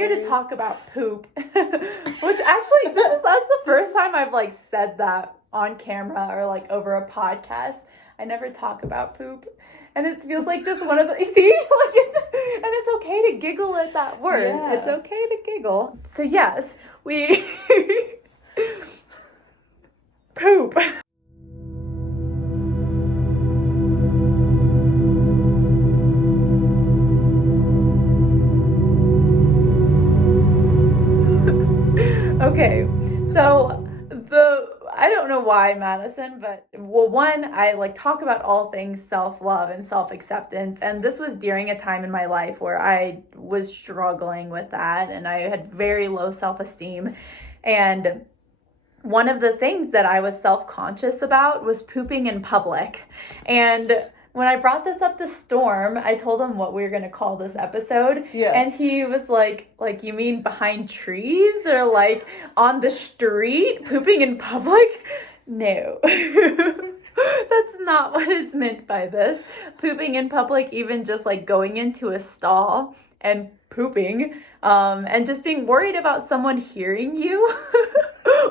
here to talk about poop. Which actually, that's the first time I've like said that on camera or like over a podcast. I never talk about poop. And it feels like just one of the, see? Like it's okay to giggle at that word. Yeah. It's okay to giggle. So yes, we poop. Okay, so I don't know why, Madison, but one, I like talk about all things self-love and self-acceptance, and this was during a time in my life where I was struggling with that, and I had very low self-esteem, and one of the things that I was self-conscious about was pooping in public, and when I brought this up to Storm, I told him what we were going to call this episode. Yeah. And he was like, you mean behind trees or like on the street, pooping in public? No. That's not what is meant by this. Pooping in public, even just like going into a stall and pooping, and just being worried about someone hearing you.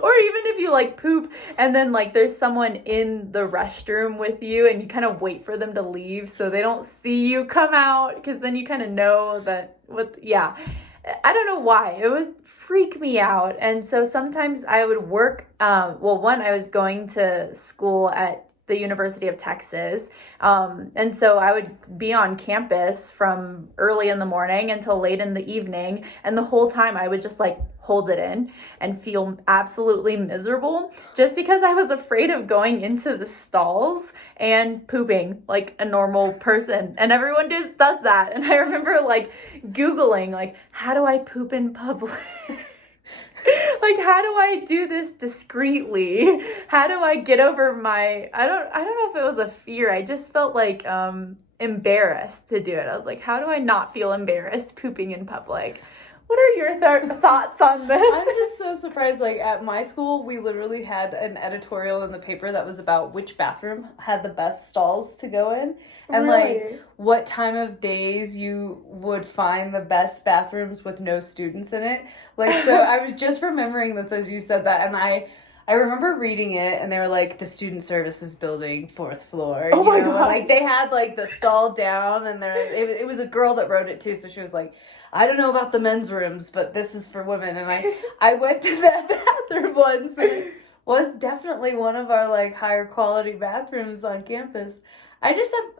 Or even if you like poop and then like there's someone in the restroom with you and you kind of wait for them to leave so they don't see you come out, because then you kind of know that I don't know why. It would freak me out. And so sometimes I would work, I was going to school at the University of Texas. And so I would be on campus from early in the morning until late in the evening. And the whole time I would just like hold it in and feel absolutely miserable just because I was afraid of going into the stalls and pooping like a normal person. And everyone just does that. And I remember like Googling, like, how do I poop in public? Like, how do I do this discreetly? How do I get over my, I don't know if it was a fear. I just felt like embarrassed to do it. I was like, how do I not feel embarrassed pooping in public? What are your thoughts on this? I'm just so surprised. Like, at my school, we literally had an editorial in the paper that was about which bathroom had the best stalls to go in. And, like, what time of days you would find the best bathrooms with no students in it. Like, so I was just remembering this as you said that. And I remember reading it, and they were like, the student services building, 4th floor. Oh my God. And, like, they had, like, the stall down, and it was a girl that wrote it, too. So she was like, I don't know about the men's rooms, but this is for women. And I went to that bathroom once, and it was definitely one of our, like, higher quality bathrooms on campus. I just have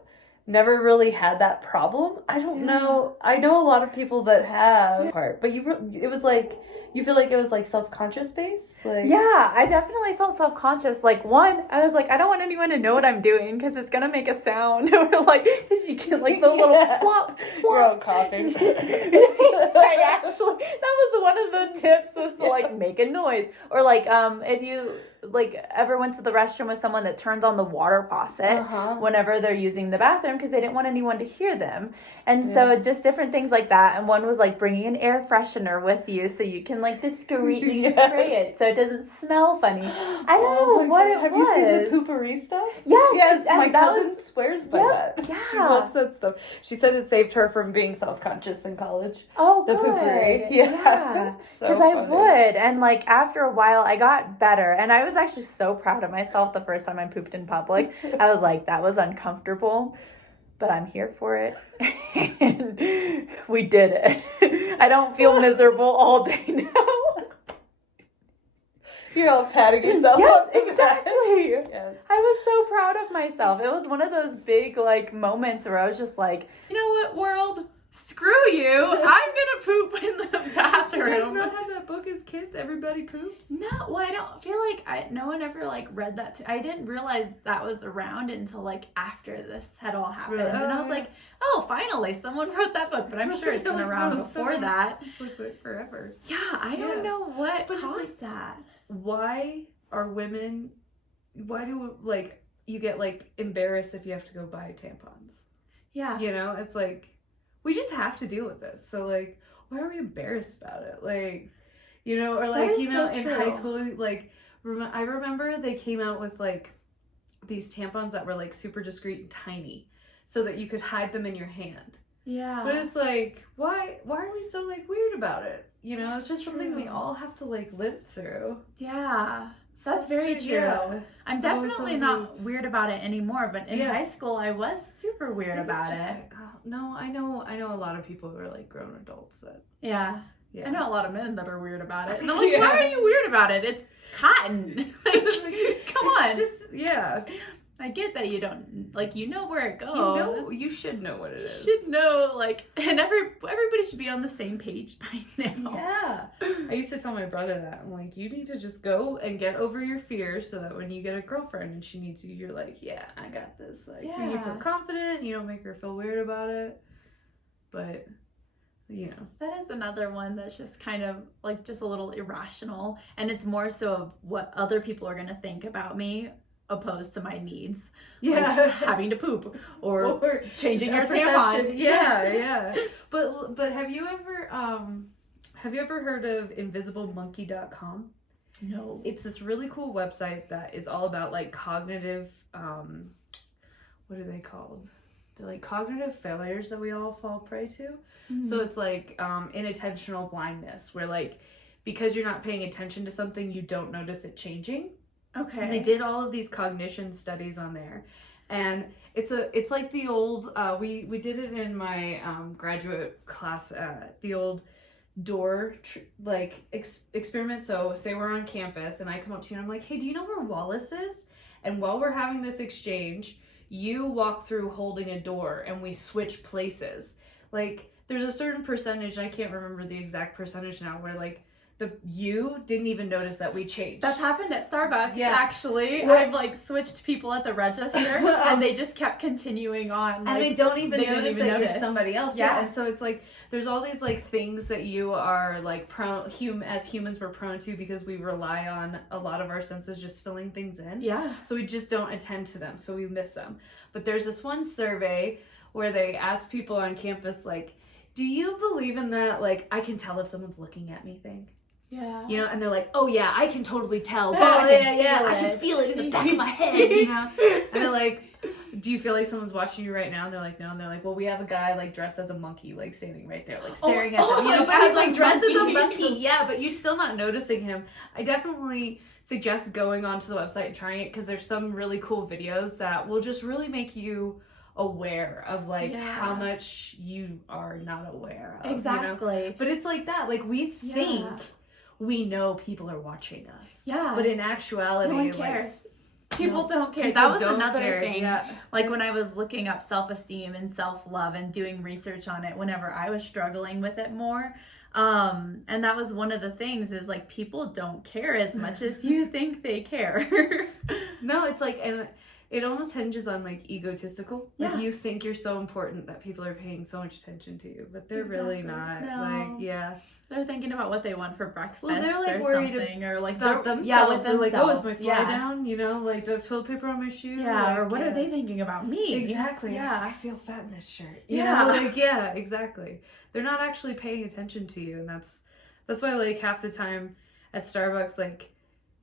never really had that problem. I don't know. I know a lot of people that have. But it was like, you feel like it was like self-conscious based? Like, yeah, I definitely felt self-conscious. Like, one, I was like, I don't want anyone to know what I'm doing because it's gonna make a sound. Or like, because you get like the little plop, plop. You're all coughing. I actually, that was one of the tips, was to like make a noise. Or like, if you like ever went to the restroom with someone that turned on the water faucet whenever they're using the bathroom because they didn't want anyone to hear them. And so just different things like that. And one was like bringing an air freshener with you so you can like discreetly spray it so it doesn't smell funny. I don't know what it was. Have you seen the poopery stuff? Yes. My cousin swears by that. Yeah. She loves that stuff. She said it saved her from being self-conscious in college. Oh, the good. poopery. Yeah. Because I would. And like after a while I got better. And I was actually so proud of myself the first time I pooped in public. I was like, that was uncomfortable, but I'm here for it. And we did it. I don't feel miserable all day now. You're all patting yourself yes, up. Exactly. Yes. I was so proud of myself. It was one of those big like moments where I was just like, you know what, world? Screw you. I'm gonna poop in the bathroom. You guys not have that book as kids? Everybody poops? No, well, I don't feel like no one ever like read that. I didn't realize that was around until like after this had all happened. Really? And I was like, oh, finally someone wrote that book. But I'm sure it's been around before that. It's like forever. Yeah, I don't know what caused that. Why do like you get like embarrassed if you have to go buy tampons? Yeah. You know, it's like, we just have to deal with this. So, like, why are we embarrassed about it? Like, you know, or like, you know, in high school, like, I remember they came out with, like, these tampons that were, like, super discreet and tiny so that you could hide them in your hand. Yeah. But it's like, why are we so like weird about it? You know, it's just something we all have to like live through. Yeah. That's very true. Yeah. I'm definitely not weird about it anymore, but in high school I was super weird about it. Like, oh, no, I know a lot of people who are like grown adults that Yeah. Yeah. I know a lot of men that are weird about it. And I'm like, why are you weird about it? It's cotton. Like, come on. It's just, yeah. I get that you don't, like, you know where it goes. You should know what it is. You should know, like, and everybody should be on the same page by now. Yeah. I used to tell my brother that. I'm like, you need to just go and get over your fears so that when you get a girlfriend and she needs you, you're like, yeah, I got this. Like, you feel confident. You don't make her feel weird about it. But... you know, that is another one that's just kind of like just a little irrational, and it's more so of what other people are going to think about me opposed to my needs. Like having to poop or changing your tampon. Yeah. But have you ever heard of invisiblemonkey.com? No. It's this really cool website that is all about like cognitive what are they called? They're like cognitive failures that we all fall prey to. Mm-hmm. So it's like inattentional blindness, where like because you're not paying attention to something, you don't notice it changing. Okay. And they did all of these cognition studies on there, and it's like the old we did it in my graduate class, the old door experiment. So say we're on campus and I come up to you and I'm like, hey, do you know where Wallace is? And while we're having this exchange, you walk through holding a door and we switch places. Like there's a certain percentage, I can't remember the exact percentage now, where like you didn't even notice that we changed. That's happened at Starbucks, actually. I've like switched people at the register and they just kept continuing on. Like, and they don't even notice that you're somebody else. Yeah. And so it's like, there's all these like things that you are like as humans we're prone to because we rely on a lot of our senses just filling things in. Yeah. So we just don't attend to them. So we miss them. But there's this one survey where they asked people on campus, like, do you believe in that, like, I can tell if someone's looking at me thing? Yeah. You know, and they're like, oh yeah, I can totally tell. I can feel it in the back of my head, you know? And they're like, do you feel like someone's watching you right now? And they're like, no. And they're like, well, we have a guy like dressed as a monkey, like standing right there, like staring at them. You know, but he's like dressed as a monkey. Yeah, but you're still not noticing him. I definitely suggest going onto the website and trying it, because there's some really cool videos that will just really make you aware of like how much you are not aware of. Exactly. You know? But it's like that. Like we think we know people are watching us. Yeah. But in actuality, no one cares. Like, people don't care. That was another thing. Yeah. Like when I was looking up self-esteem and self-love and doing research on it whenever I was struggling with it more. And that was one of the things is like people don't care as much as you think they care. No, it's like, and it almost hinges on like egotistical. Like you think you're so important that people are paying so much attention to you, but they're really not. No. Like, they're thinking about what they want for breakfast they're like or worried something, or like about themselves. Yeah, with they're like, oh, is my themselves. fly down? You know, like, do I have toilet paper on my shoe? Yeah, like, or what are they thinking about me? Exactly. Yeah. I feel fat in this shirt. You know? Like, yeah, exactly. They're not actually paying attention to you, and that's why like half the time at Starbucks, like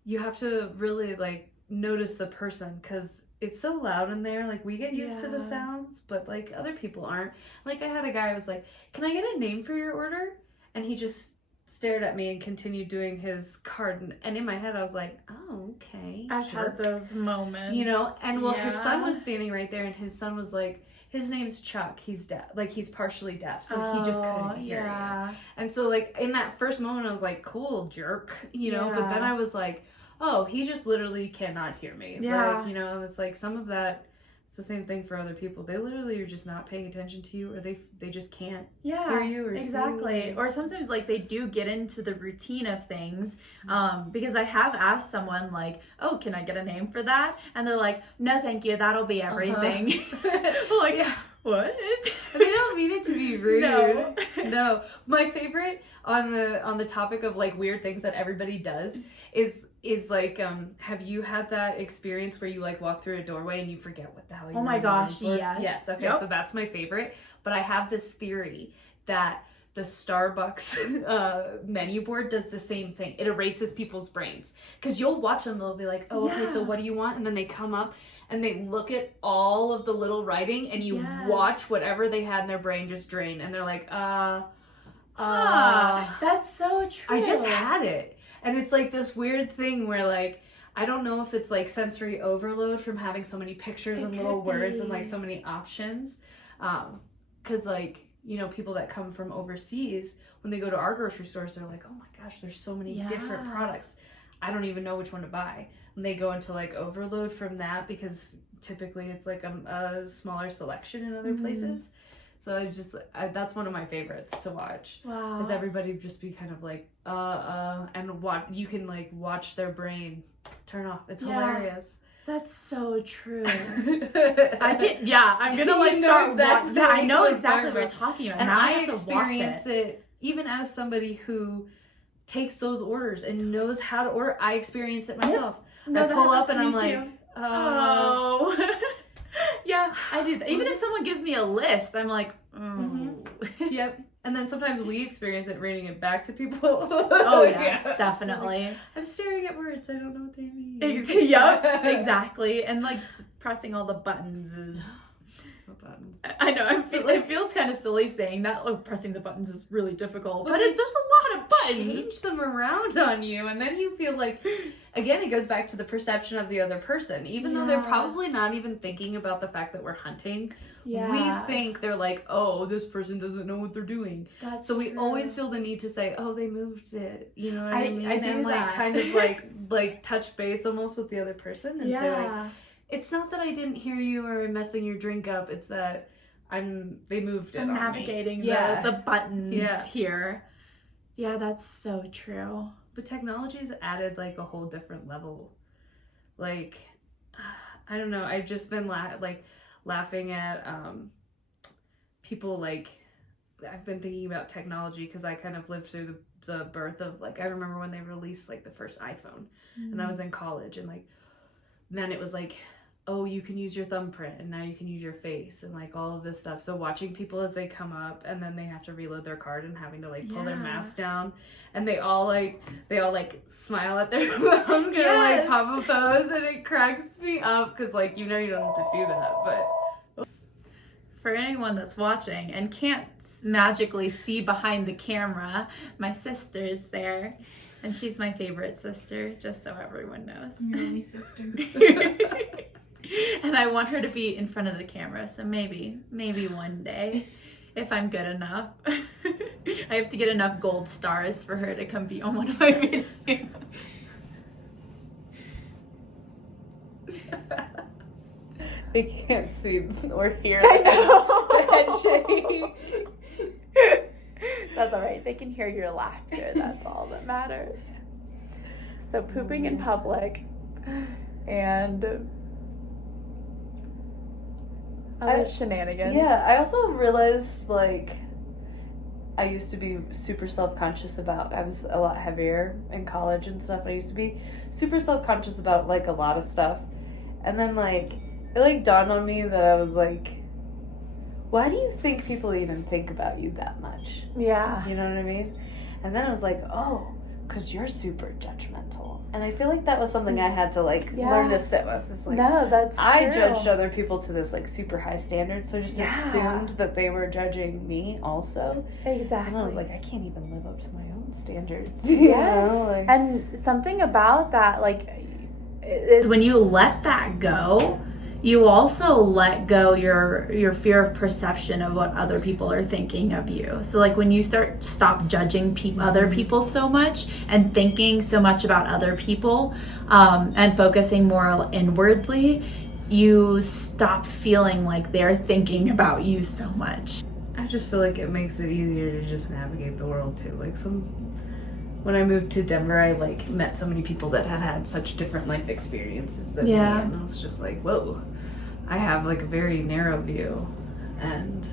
you have to really like notice the person, because it's so loud in there. Like we get used to the sounds, but like other people aren't. Like I had a guy who was like, can I get a name for your order? And he just stared at me and continued doing his card, and in my head I was like, oh, okay. I've had those moments, you know. And well, his son was standing right there, and his son was like, his name's Chuck, he's deaf, like he's partially deaf, so he just couldn't hear you. And so like in that first moment I was like, cool, jerk, you know. But then I was like, oh, he just literally cannot hear me. Like, you know, it's like some of that, it's the same thing for other people. They literally are just not paying attention to you, or they just can't hear you or exactly. see you. Or sometimes like they do get into the routine of things, because I have asked someone like, oh, can I get a name for that? And they're like, no thank you, that'll be everything. Like, what? They don't mean it to be rude. No. My favorite on the topic of like weird things that everybody does is like, have you had that experience where you like walk through a doorway and you forget what the hell you're Oh my gosh, yes. Yes, okay, so that's my favorite. But I have this theory that the Starbucks menu board does the same thing. It erases people's brains. Because you'll watch them, they'll be like, oh, okay, so what do you want? And then they come up and they look at all of the little writing, and you watch whatever they had in their brain just drain, and they're like, that's so true. I just had it. And it's like this weird thing where like, I don't know if it's like sensory overload from having so many pictures and little words and like so many options. Cause like, you know, people that come from overseas, when they go to our grocery stores, they're like, oh my gosh, there's so many different products. I don't even know which one to buy. And they go into like overload from that because typically it's like a smaller selection in other places. So that's one of my favorites to watch. Wow. Is everybody just be kind of like, and you can like watch their brain turn off. It's hilarious. That's so true. I'm gonna like start watching. Yeah, I know exactly what you're talking about. And now I have to experience watch it even as somebody who takes those orders and knows how to order. I experience it myself. No, I pull up and I'm too. like, oh. Yeah, I do that. Even if someone gives me a list, I'm like, Yep. And then sometimes we experience it reading it back to people. Oh yeah, definitely. I'm staring at words. I don't know what they mean. Yep, exactly. And like pressing all the buttons is. What buttons? I know. It feels kind of silly saying that. Oh, pressing the buttons is really difficult, but there's a lot of buttons. Change them around on you, and then you feel like, again, it goes back to the perception of the other person. Even though they're probably not even thinking about the fact that we're hunting, we think they're like, oh, this person doesn't know what they're doing. So we always feel the need to say, oh, they moved it. You know what I mean? I do and like that. kind of like touch base almost with the other person and say like, it's not that I didn't hear you or I'm messing your drink up. It's that they moved it. I'm on navigating me. the buttons here. Yeah, that's so true. But technology's added like a whole different level. Like, I don't know. I've just been laughing at people like, I've been thinking about technology because I kind of lived through the birth of like, I remember when they released like the first iPhone and I was in college and like, then it was like, oh, you can use your thumbprint and now you can use your face and like all of this stuff. So watching people as they come up and then they have to reload their card and having to like pull their mask down and they all smile at their phone, kind of like pop a pose, and it cracks me up because like, you know, you don't have to do that. But for anyone that's watching and can't magically see behind the camera, my sister's there. And she's my favorite sister, just so everyone knows. Your only sister. And I want her to be in front of the camera, so maybe one day, if I'm good enough. I have to get enough gold stars for her to come be on one of my videos. They can't see or hear the head shake. That's all right. They can hear your laughter. That's all that matters. So pooping in public and shenanigans. Yeah, I also realized like I used to be super self-conscious about, I was a lot heavier in college and stuff. I used to be super self-conscious about like a lot of stuff. And then like it like dawned on me that I was like, why do you think people even think about you that much? Yeah. You know what I mean? And then I was like, oh, because you're super judgmental. And I feel like that was something I had to like learn to sit with. It's like, no, that's I true. judged other people to this like super high standard, so I just assumed that they were judging me also. Exactly. And I was like, I can't even live up to my own standards. Yes. Like, and something about that, like, is when you let that go, you also let go your fear of perception of what other people are thinking of you. So like when you stop judging other people so much and thinking so much about other people and focusing more inwardly, you stop feeling like they're thinking about you so much. I just feel like it makes it easier to just navigate the world too. Like when I moved to Denver, I like met so many people that had such different life experiences than me, and I was just like, whoa, I have like a very narrow view, and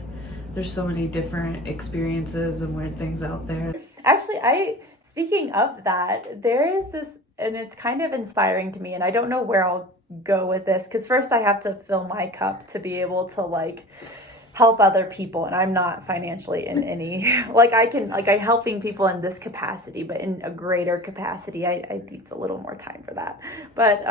there's so many different experiences and weird things out there. Actually, speaking of that, there is this, and it's kind of inspiring to me, and I don't know where I'll go with this, because first I have to fill my cup to be able to like help other people, and I'm not financially in any I helping people in this capacity, but in a greater capacity I think it's a little more time for that. But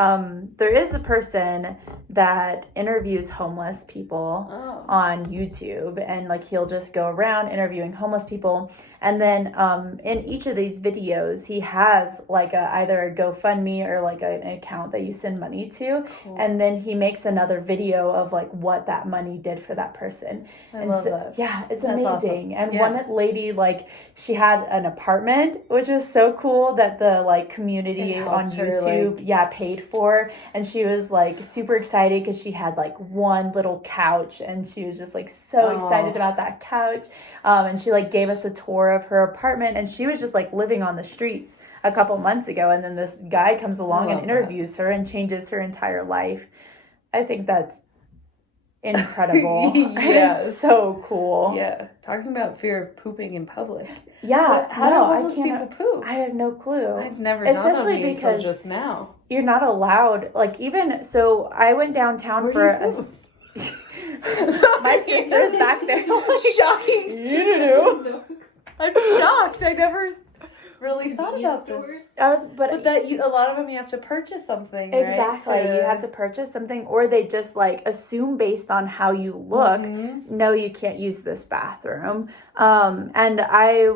there is a person that interviews homeless people on YouTube, and like he'll just go around interviewing homeless people, and then in each of these videos he has like either a GoFundMe or like an account that you send money to. Cool. And then he makes another video of like what that money did for that person. I love that. Yeah, it's That's amazing. Awesome. And one lady, like, she had an apartment, which was so cool, that the like community on YouTube paid for. And she was like super excited because she had like one little couch, and she was just like so excited about that couch. And she like gave us a tour of her apartment, and she was just like living on the streets a couple months ago, and then this guy comes along and interviews her and changes her entire life. I think that's incredible. It is so cool. Yeah. Talking about fear of pooping in public. Yeah. How do homeless people poop? I have no clue. I've never done it until just now. You're not allowed. Like, even so, I went downtown for a. My sister's back there. Shocking. You know. I'm shocked. I never really thought about this. But that a lot of them you have to purchase something. Exactly. Right? You have to purchase something, or they just like assume based on how you look. No, you can't use this bathroom. And I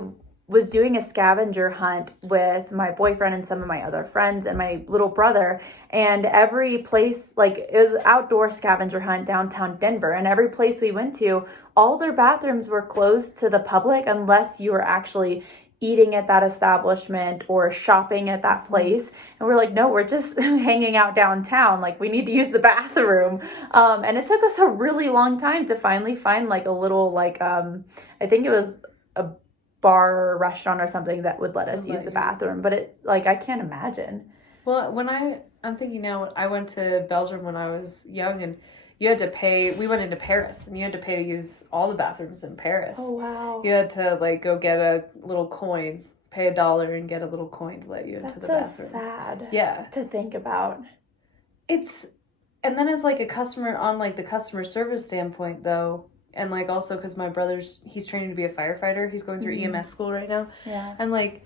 was doing a scavenger hunt with my boyfriend and some of my other friends and my little brother, and every place, like, it was an outdoor scavenger hunt downtown Denver, and every place we went to, all their bathrooms were closed to the public unless you were actually eating at that establishment or shopping at that place. And we're like, no, we're just hanging out downtown, like we need to use the bathroom. And it took us a really long time to finally find like a little like I think it was a bar or restaurant or something that would let us use the bathroom. But it, like, I can't imagine. Well, when I'm thinking now, I went to Belgium when I was young, and you had to pay. We went into Paris, and you had to pay to use all the bathrooms in Paris. Oh, wow. You had to like go get a little coin, pay $1 and get a little coin to let you into the bathroom. That's so sad. Yeah. To think about. And then as like a customer, on like the customer service standpoint though, and like also because my brother's, he's training to be a firefighter. He's going through EMS school right now. Yeah. And like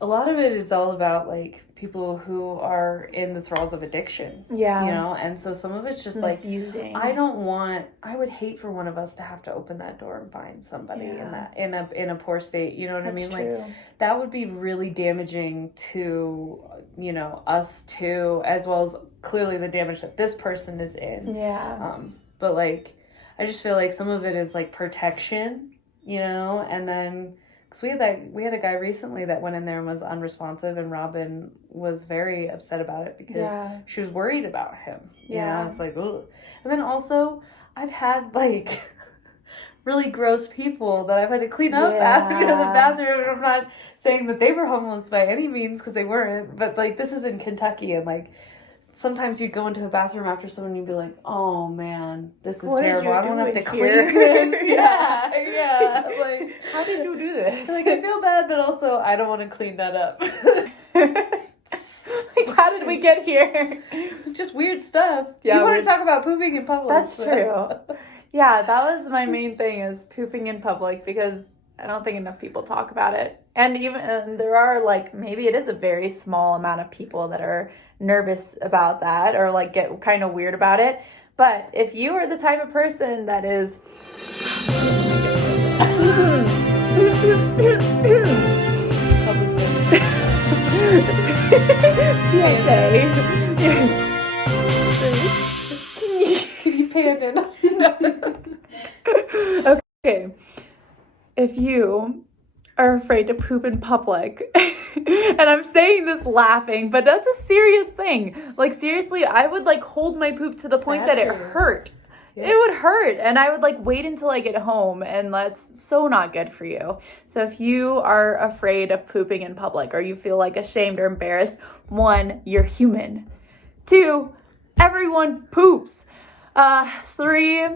a lot of it is all about like people who are in the thralls of addiction. Yeah. You know, and so some of it's just misusing. like, I would hate for one of us to have to open that door and find somebody in a poor state. You know what I mean? True. Like that would be really damaging to, you know, us too, as well as clearly the damage that this person is in. Yeah. But like, I just feel like some of it is like protection, you know, and then because we had a guy recently that went in there and was unresponsive, and Robin was very upset about it because she was worried about him. You know, it's like, ugh. And then also I've had like really gross people that I've had to clean up after the bathroom, and I'm not saying that they were homeless by any means because they weren't, but like this is in Kentucky, and like sometimes you'd go into a bathroom after someone and you'd be like, oh man, this is terrible. I don't have to clean this. Yeah. Like, how did you do this? Like, I feel bad, but also I don't want to clean that up. Like, how did we get here? Just weird stuff. Yeah, you want to talk about pooping in public. That's true. Yeah, that was my main thing, is pooping in public, because I don't think enough people talk about it. And there are like, maybe it is a very small amount of people that are nervous about that or like get kind of weird about it. But if you are the type of person that is PSA, can you pay it in? Okay, if you are afraid to poop in public, and I'm saying this laughing, but that's a serious thing. Like, seriously, I would like hold my poop to the point that it hurt. Yeah. It would hurt, and I would like wait until I get home, and that's so not good for you. So if you are afraid of pooping in public, or you feel like ashamed or embarrassed, 1, you're human. 2, everyone poops. 3,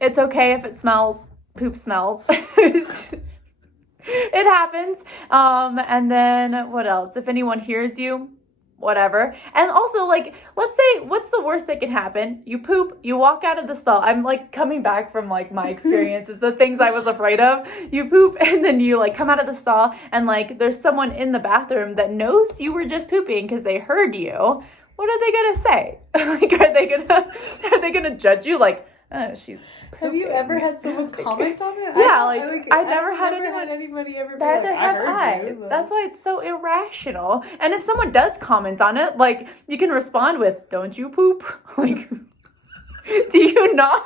it's okay if it smells. Poop smells. It happens. And then what else? If anyone hears you, whatever. And also, like, let's say, what's the worst that can happen? You poop, you walk out of the stall. I'm, like, coming back from, like, my experiences, the things I was afraid of. You poop, and then you, like, come out of the stall, and, like, there's someone in the bathroom that knows you were just pooping because they heard you. What are they gonna say? Like, are they gonna judge you? Like, oh, she's pooping. Have you ever had someone comment on it? Yeah, I never had anybody ever be neither like, have I. heard you, That's why it's so irrational. And if someone does comment on it, like, you can respond with, don't you poop? Like, do you not?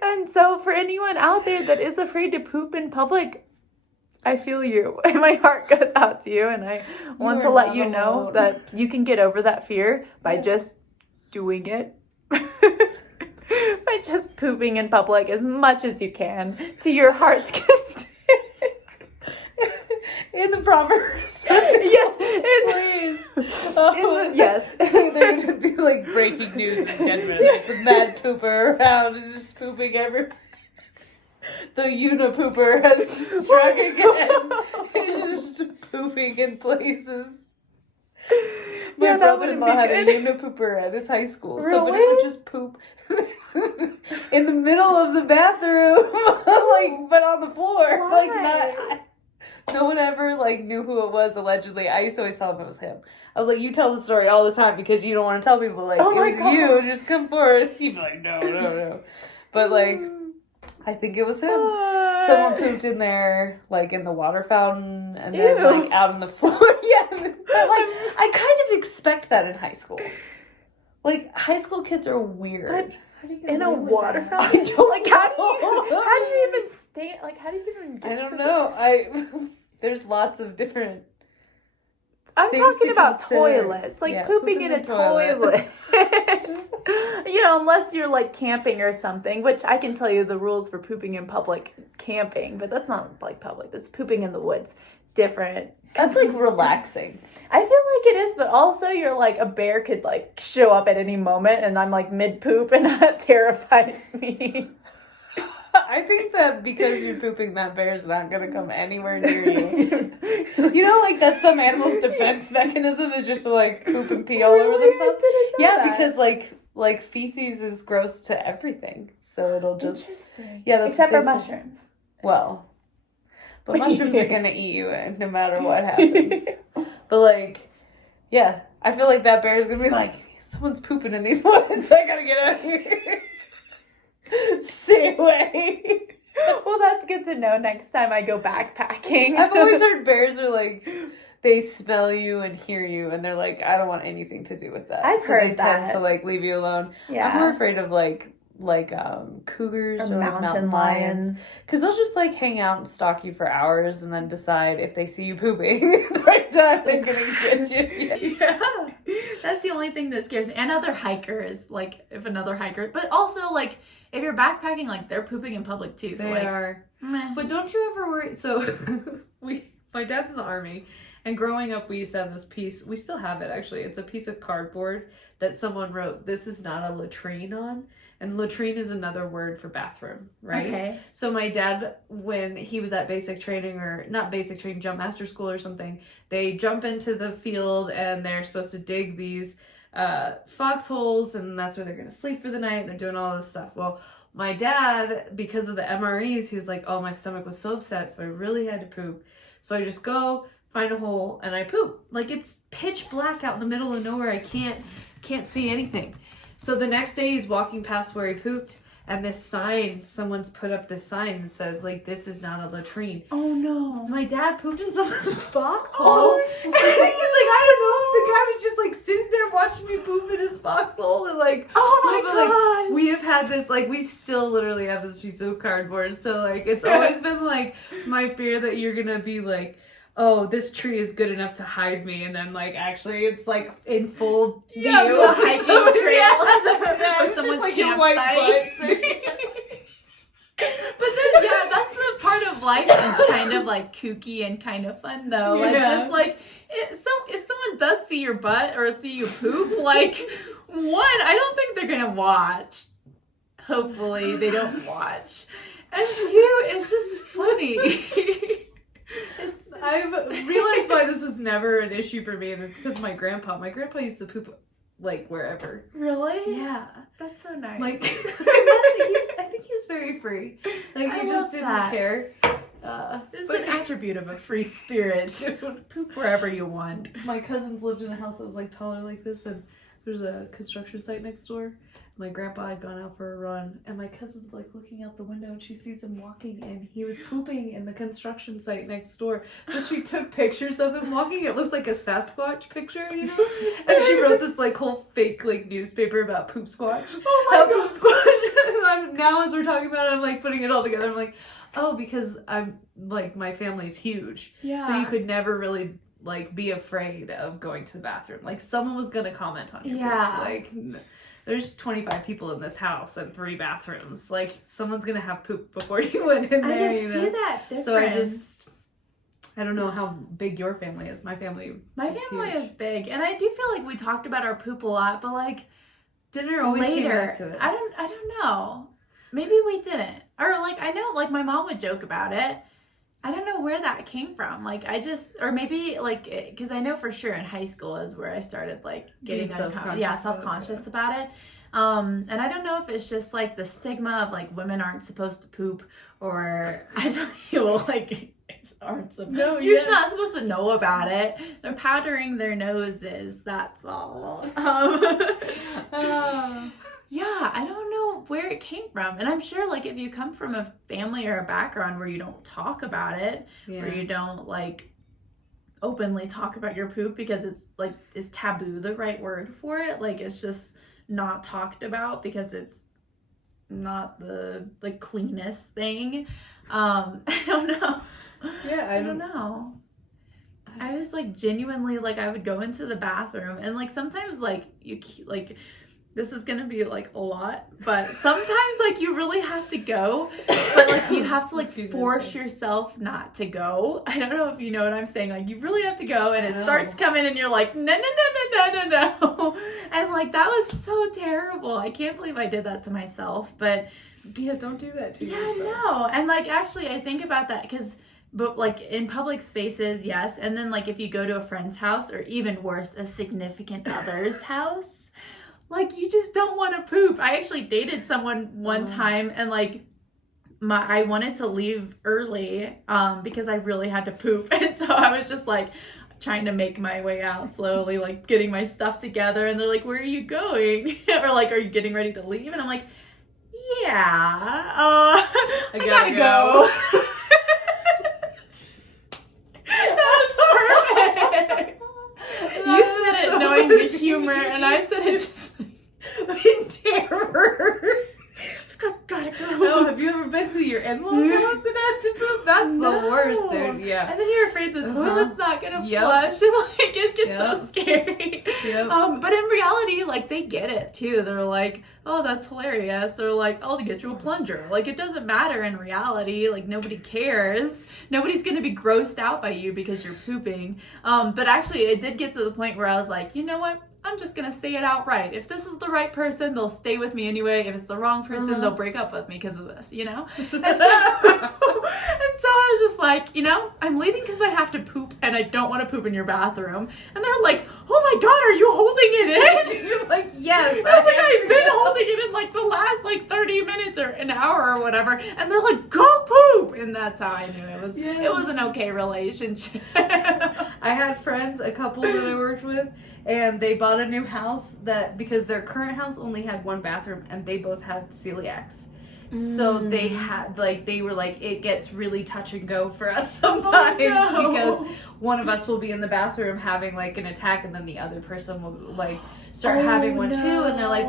And so for anyone out there that is afraid to poop in public, I feel you. And my heart goes out to you. And I want to let you know that you can get over that fear by just doing it. By just pooping in public as much as you can to your heart's content. In the proper Yes, please. Yes. They're gonna be like breaking news in 10 minutes. A mad pooper around is just pooping everywhere. The unipooper has struck again. He's just pooping in places. My brother-in-law had a unipooper at his high school. Really? Somebody would just poop in the middle of the bathroom, like, but on the floor. Why? Like, no one ever, like, knew who it was, allegedly. I used to always tell them it was him. I was like, you tell the story all the time because you don't want to tell people, like, Oh it was my you, just come forward. He'd be like, no. But, like, I think it was him. Someone pooped in there, like, in the water fountain, and then, Ew. like, out on the floor. Yeah, but, like, I kind of expect that in high school. Like, high school kids are weird. But how do you get in a away with water that? fountain? I don't Like, how do you even stay, like, how do you even get I don't to know. There's lots of different... I'm things talking to about consider. toilets, like Yeah, pooping in a toilet. You know, unless you're like camping or something, which I can tell you the rules for pooping in public camping, but that's not like public, that's pooping in the woods. Different. That's, like, relaxing. I feel like it is, but also you're like, a bear could like show up at any moment and I'm like mid poop and that terrifies me. I think that because you're pooping, that bear's not going to come anywhere near you. You know, like, that's some animal's defense mechanism is just to, like, poop and pee all over Really? themselves. I didn't know Yeah, that. because, like feces is gross to everything. So it'll just... Interesting. Yeah, that's Except what for they say. mushrooms. Well, but mushrooms are going to eat you no matter what happens. But, like, yeah, I feel like that bear's going to be like, someone's pooping in these woods. I got to get out of here. Stay away. Well, that's good to know next time I go backpacking. I've always heard bears are like, they smell you and hear you, and they're like, I don't want anything to do with that. I've so heard they tend that. to, like, leave you alone. Yeah. I'm more afraid of cougars or like, mountain lions. because they'll just like hang out and stalk you for hours and then decide if they see you pooping at the right time they're gonna get you. Yeah. That's the only thing that scares me. And other hikers, like if another hiker, but also like if you're backpacking, like they're pooping in public too. So They like, are. meh. But don't you ever worry? So my dad's in the Army, and growing up we used to have this piece. We still have it actually. It's a piece of cardboard that someone wrote, "This is not a latrine" on. And latrine is another word for bathroom, right? Okay. So my dad, when he was at basic training, or not basic training, jump master school or something, they jump into the field and they're supposed to dig these foxholes, and that's where they're going to sleep for the night, and they're doing all this stuff. Well, my dad, because of the MREs, he was like, oh, my stomach was so upset, so I really had to poop. So I just go, find a hole, and I poop. Like, it's pitch black out in the middle of nowhere. I can't see anything. So the next day he's walking past where he pooped, and this sign, someone's put up this sign that says, like, this is not a latrine. Oh no. My dad pooped in someone's foxhole. Oh. And he's like, I don't know if the guy was just like sitting there watching me poop in his foxhole, and like, Oh my but, like, gosh. we have had this, like, we still literally have this piece of cardboard. So like, it's always been like my fear that you're gonna be like, oh, this tree is good enough to hide me, and then like actually it's like in full view, a hiking trail or or someone's like your white campsite. But then, yeah, that's the part of life that's kind of like kooky and kind of fun, though. Like, Yeah. just like, if someone does see your butt or see you poop, like, one, I don't think they're gonna watch. Hopefully, they don't watch. And two, it's just funny. I've realized why this was never an issue for me, and it's because of my grandpa. My grandpa used to poop like wherever. Really? Yeah. That's so nice. Like, I think he was very free. Like, he just didn't care. This is an attribute of a free spirit. Poop wherever you want. My cousins lived in a house that was like taller like this, and there's a construction site next door. My grandpa had gone out for a run, and my cousin's like looking out the window, and she sees him walking, and he was pooping in the construction site next door. So she took pictures of him walking. It looks like a Sasquatch picture, you know? And she wrote this like whole fake like newspaper about Poop Squatch. Oh my God. Poop Squatch. And now as we're talking about it, I'm like putting it all together. I'm like, oh, because I'm like, my family's huge. Yeah. So you could never really like be afraid of going to the bathroom. Like someone was gonna comment on your poop. Like there's 25 people in this house and 3 bathrooms. Like someone's gonna have poop before you went in there. I can see that difference. So I don't know how big your family is. My family is big, and I do feel like we talked about our poop a lot, but like dinner always later, came back to it. I don't know. Maybe we didn't, or like I know like my mom would joke about it. I don't know where that came from. Like or maybe like, because I know for sure in high school is where I started like getting self-conscious about it. And I don't know if it's just like the stigma of like women aren't supposed to poop, or I feel like aren't supposed. No, you're just not supposed to know about it. They're powdering their noses. That's all. Yeah, I don't know where it came from. And I'm sure like if you come from a family or a background where you don't talk about it, where you don't like openly talk about your poop because it's like, is taboo the right word for it? Like it's just not talked about because it's not the like cleanest thing. I don't know. Yeah, I don't know. I was like genuinely like I would go into the bathroom and like sometimes like you like this is gonna be like a lot, but sometimes like you really have to go, but like you have to like force yourself not to go. I don't know if you know what I'm saying. Like you really have to go, and it starts coming, and you're like no, and like that was so terrible. I can't believe I did that to myself, but yeah, don't do that to yourself. Yeah, no, and like actually I think about that but like in public spaces, yes, and then like if you go to a friend's house, or even worse, a significant other's house. Like, you just don't want to poop. I actually dated someone one time, and like, I wanted to leave early because I really had to poop. And so I was just like trying to make my way out slowly, like getting my stuff together. And they're like, where are you going? Or like, are you getting ready to leave? And I'm like, yeah, I gotta go. That was perfect. You said it knowing the humor, and I said it just in terror. Gotta go. No, have you ever been to your in-laws' house and had to poop? That's the worst, dude. Yeah. And then you're afraid the toilet's not gonna flush, and like it gets so scary. But in reality, like they get it too. They're like, oh, that's hilarious. They're like, I'll get you a plunger. Like it doesn't matter in reality. Like nobody cares. Nobody's gonna be grossed out by you because you're pooping. But actually, it did get to the point where I was like, you know what? I'm just gonna say it outright. If this is the right person, they'll stay with me anyway. If it's the wrong person, they'll break up with me because of this, you know? And so I was just like, you know, I'm leaving because I have to poop and I don't want to poop in your bathroom. And they're like, oh my God, are you holding it in? You're like, yes. I was like, I've been holding it in like the last like 30 minutes or an hour or whatever. And they're like, go poop. And that's how I knew it was an okay relationship. I had friends, a couple that I worked with, and they bought a new house because their current house only had one bathroom, and they both had celiacs. So they were like, it gets really touch and go for us sometimes because one of us will be in the bathroom having like an attack, and then the other person will like start having one too, and they're like,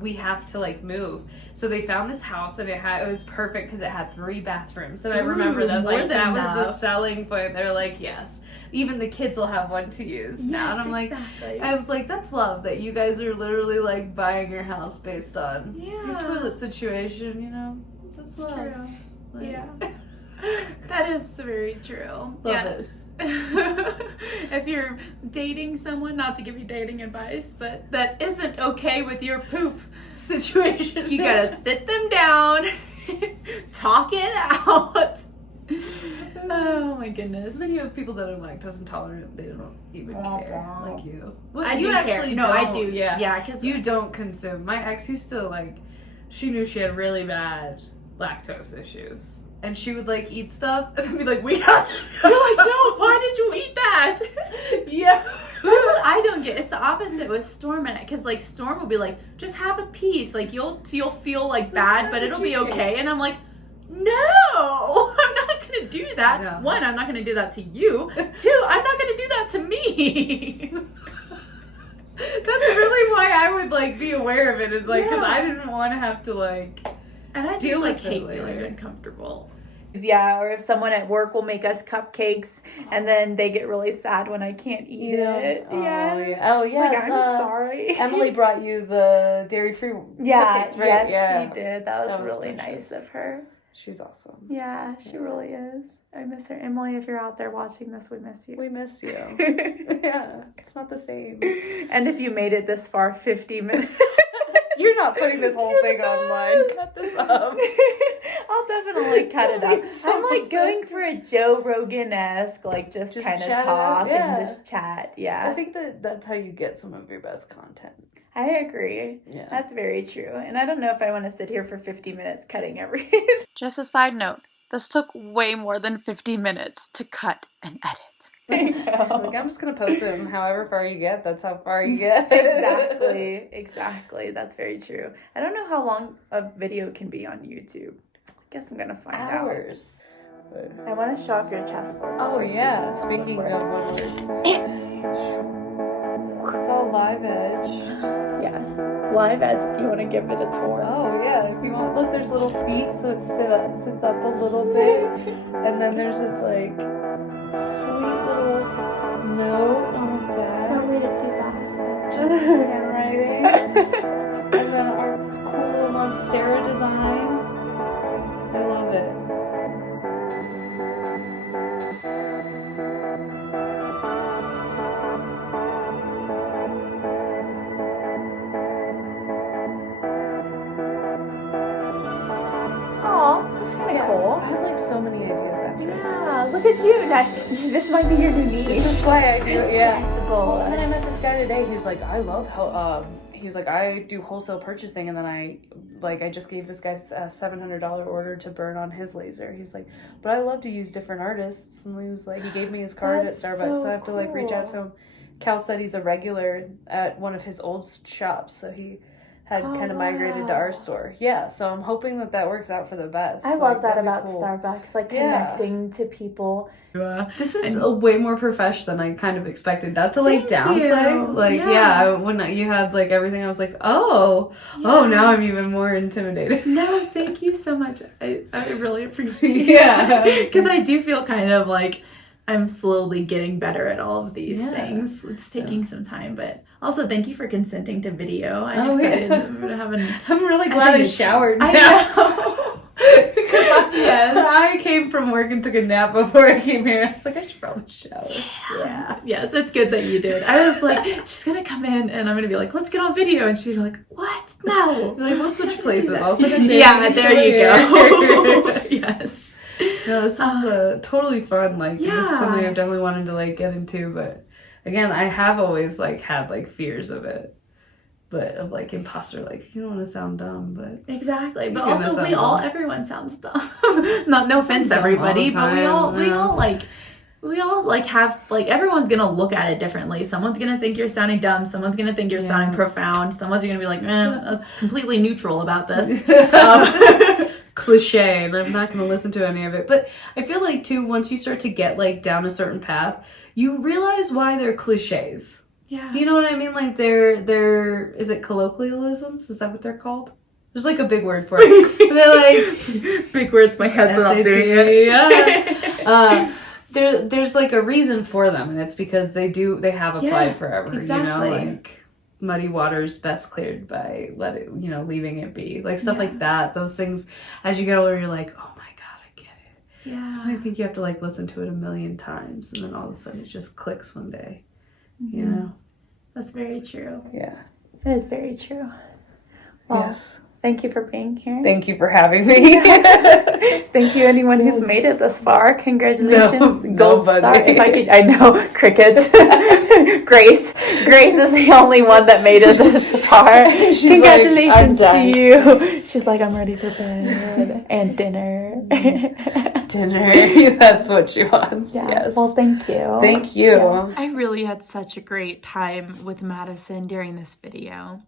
we have to like move. So they found this house, and it was perfect because it had 3 bathrooms. And I remember that like that was the selling point. They're like, yes, even the kids will have one to use now. And I'm like, I was like, that's love that you guys are literally like buying your house based on your toilet situation, you know? That's love. True. Like, yeah. That is very true. Love this. If you're dating someone, not to give you dating advice, but that isn't okay with your poop situation, you gotta sit them down, talk it out, Oh my goodness. And then you have people that are lactose intolerant. They don't even care, like you. Well, I you do actually care. No, I don't. do. Yeah, Yeah, because you don't consume. My ex used to like. She knew she had really bad lactose issues, and she would like eat stuff and then be like, "We got." you're like, no, why did you eat that? Yeah. That's what I don't get. It's the opposite with Storm and because like Storm will be like, just have a piece. Like you'll feel like bad, but it'll be okay. And I'm like, no, I'm not gonna do that. Yeah. One, I'm not gonna do that to you. Two, I'm not gonna do that to me. That's really why I would like be aware of it. Is like because Yeah. I didn't want to have to like. And I just Deal like with it hate later. feeling uncomfortable. Yeah, or if someone at work will make us cupcakes and then they get really sad when I can't eat it. Oh Yeah. yeah. Oh yeah. Like, I'm sorry. Emily brought you the dairy-free Yeah, cupcakes, right? yes, she did. That was precious. really nice of her. She's awesome. Yeah, she really is. I miss her. Emily, if you're out there watching this, we miss you. We miss you. Yeah, it's not the same. And if you made it this far, 50 minutes. You're not putting this whole thing online. Cut this up. I'll definitely cut it up. Delete I'm like something. going for a Joe Rogan-esque, like just kind of chat it talk up, yeah. and just chat. Yeah, I think that's how you get some of your best content. I agree. Yeah. That's very true. And I don't know if I want to sit here for 50 minutes cutting everything. Just a side note, this took way more than 50 minutes to cut and edit. Like, I'm just going to post it, and however far you get, that's how far you get. Exactly. That's very true. I don't know how long a video can be on YouTube. I guess I'm going to find Hours. out. I want to show off your chessboard. Oh, yeah. Speaking of it's all live edge. Yes. Live edge. Do you want to give it a tour? Oh, yeah. If you want, look, there's little feet, so it sits up a little bit. And then there's this, like, sweet little note on the back. Don't read it too fast. Handwriting. And then our cool little Monstera design. I love it. Aw, that's kind of cool. I have like so many ideas actually. Yeah, look at you. This might be your new niche. This is why I do it, yeah. Chessboard. And then I met this guy today. He was like, I love how he was like, I do wholesale purchasing, and then I just gave this guy a $700 order to burn on his laser. He was like, but I love to use different artists, and he was like, he gave me his card That's at Starbucks, so I have to like reach out cool. to him. Cal said he's a regular at one of his old shops, so he had kind of migrated to our store. Yeah, so I'm hoping that works out for the best. I love that about Starbucks, like Yeah. connecting to people. This is a way more profesh than I kind of expected. Not to like Thank downplay. you. Like, Yeah. when you had like everything, I was like, oh, now I'm even more intimidated. No, thank you so much. I really appreciate it. Yeah. Because I do feel kind of like I'm slowly getting better at all of these Yeah. things. It's taking some time, but also thank you for consenting to video. I'm Oh, excited yeah. to have an. I'm really I glad think I it's- showered I now. know. Yes. I came from work and took a nap before I came here. I was like, I should probably shower. Yeah. Yes, it's good that you did. I was like, she's gonna come in and I'm gonna be like, let's get on video, and she'd be like, what? No. Like, we'll switch places. I'll send a name. Yeah, there you go. Yes. No, this is totally fun. Like, this is something Yeah. I've definitely wanted to like get into, but again, I have always like had like fears of it, but of like imposter. Like, you don't want to sound dumb, but Exactly, but You're gonna also sound everyone sounds dumb. No offense, dumb everybody, all the but we time, all have like everyone's gonna look at it differently. Someone's gonna think you're sounding dumb. Someone's gonna think you're sounding profound. Someone's gonna be like, that's completely neutral about this. Cliche, and I'm not going to listen to any of it. But I feel like too, once you start to get like down a certain path, you realize why they're cliches. Yeah. Do you know what I mean? Like they're is it colloquialisms? Is that what they're called? There's like a big word for it. They're like big words. My head's not SAT, doing it. yeah. There's like a reason for them, and it's because they have applied forever. Exactly. You know, like muddy waters best cleared by leaving it be. Like stuff like that. Those things, as you get older, you're like, oh my god, I get it. Yeah. So I think you have to like listen to it a million times, and then all of a sudden it just clicks one day. You know. That's very true. Yeah. It is very true. Well, Yes. Thank you for being here. Thank you for having me. Thank you, anyone who's made it this far. Congratulations. No, Gold nobody. star. If I could, I know, crickets. Grace. Grace is the only one that made it this far. She's Congratulations like, to I'm you. She's like, I'm ready for bed and dinner. Dinner. That's what she wants. Yeah. Yes. Well, thank you. Thank you. Yes. I really had such a great time with Madison during this video.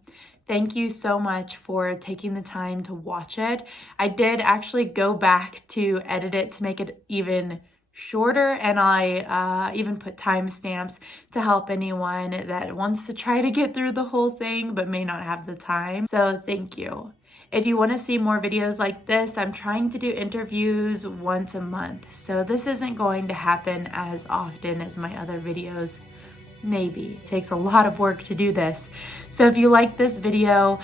Thank you so much for taking the time to watch it. I did actually go back to edit it to make it even shorter, and I even put timestamps to help anyone that wants to try to get through the whole thing but may not have the time. So thank you. If you want to see more videos like this, I'm trying to do interviews once a month. So this isn't going to happen as often as my other videos. Maybe. It takes a lot of work to do this. So if you like this video,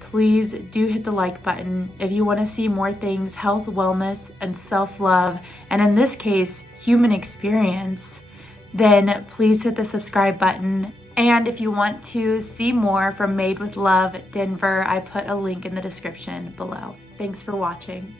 please do hit the like button. If you want to see more things, health, wellness, and self-love, and in this case, human experience, then please hit the subscribe button. And if you want to see more from Made with Love Denver, I put a link in the description below. Thanks for watching.